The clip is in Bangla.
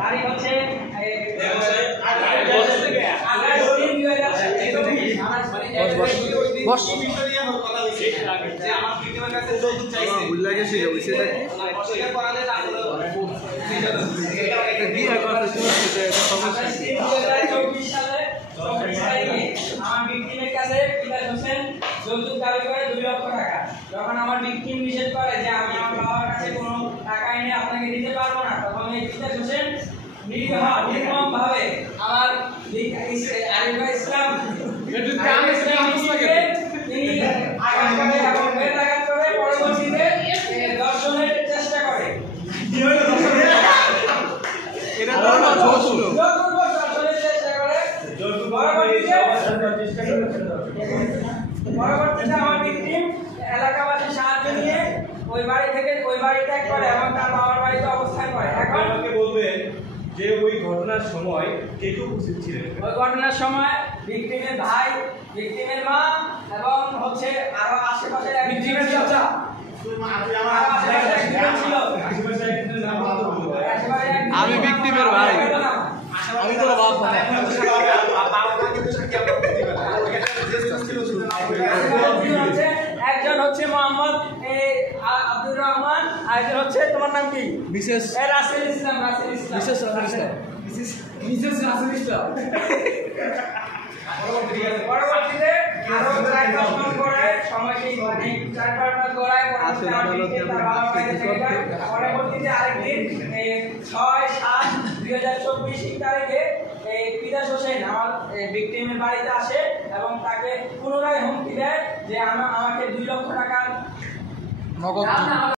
তারিখ হচ্ছে যৌতুক দাবি করে 2 লক্ষ টাকা। যখন আমার ভিকটিম নিষেধ করে যে আমি আমার বাবার কাছে কোনো টাকা এনে আপনাকে দিতে পারবো না, তখন এই ফিরোজ হোসেন নির্মম ভাবে আমার আরিফা ইসলাম তিনি আঘাত করে এবং বেদাঘাত করে পরবর্তীতে দর্শনের চেষ্টা করে। পরবর্তীতে আমার ভিকটিম এলাকাবাসী সাহায্য নিয়ে ওই বাড়ি থেকে ওই বাড়ি ত্যাগ করে এবং তার বাবার বাড়িতে অবস্থান করে। এখন আমাকে বলবেন যে ওই ঘটনার সময় কে কে উপস্থিত ছিলেন? ওই ঘটনার সময় ভিকটিমের ভাই, ভিকটিমের মা এবং হচ্ছে আরো আশেপাশে ভিকটিমের চাচা, আমি ভিকটিমের ভাই, আমি তো বাবা। একজন হচ্ছে মোহাম্মদ আব্দুর রহমান, আরেকজন হচ্ছে তোমার নাম কি? মিসেস রাসেল ইসলাম। মিসেস রাসেল ইসলাম। পরবর্তীতে আরো 4-5 মাস পরে সময়টি 4-5 মাস গড়ায় পরবর্তীতে আরেকদিন 6/7/2024 তারিখে ফিরোজ হোসেন আমার ভিকটিমের বাড়িতে আসে এবং তাকে পুনরায় হুমকি দেয় যে আমাকে 2 লক্ষ টাকা নগদ